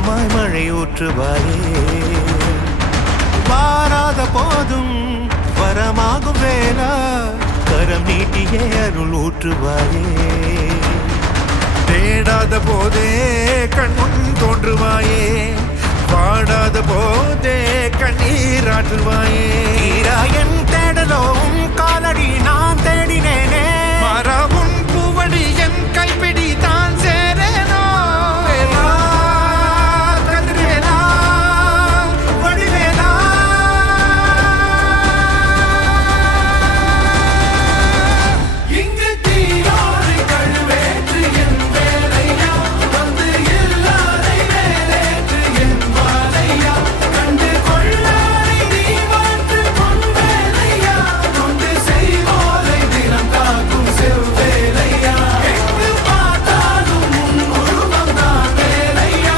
இதமாய் மழை ஊற்றுவாயே வாராத போதும் வரமாகும் வேளா கரம் நீட்டியே அருள் ஊற்றுவாயே தேடாத போதே கண்முன் தோன்றுவாயே பாடாத போதே கண்ணீராற்றுவாயே என் தேடலும் காலடி நான் தேடினேனே மரபும் பூவடி என் கைப்பிடி தான் சேரேனோ வேலா கதிர்வேலா வடிவேலா இங்கு தீயோடு கழுவேற்று என் வேலையா வந்து இல்லாதை வேலேற்று என் வாழையா கண்டு கொள்ளாரை நீ மாற்று பொன் வேலையா கொண்டு செய்வோரை தினம் காக்கும் செவ்வேலையா எங்கு பார்த்தாலும் உன் உருவம் தான் வேலையா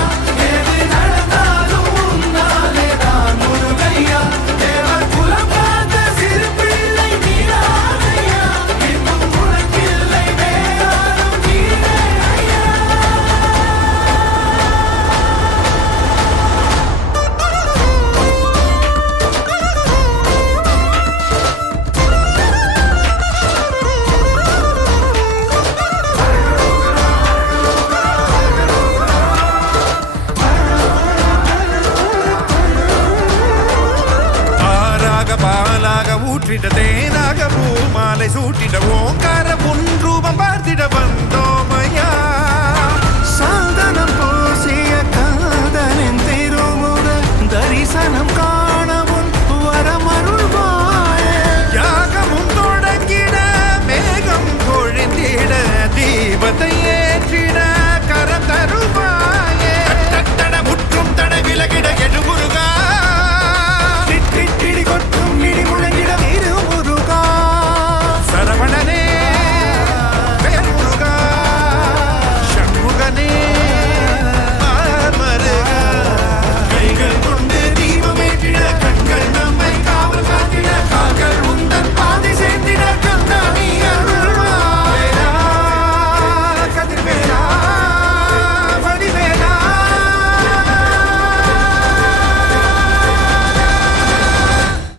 எது நடந்தாலும் உன்னாலே தான் முருகையா தேவர் குலம் பார்த்த சிறு பிள்ளை நீராதையா இன்னும் உனக்கில்லை வேறாரும் நீரே ஐயா ஆறாக பாலாக ஊற்றிட தேனாக பூமாலை சூட்டிட ஓங்கார பொன் ரூபம் பார்த்திட வந்தோம்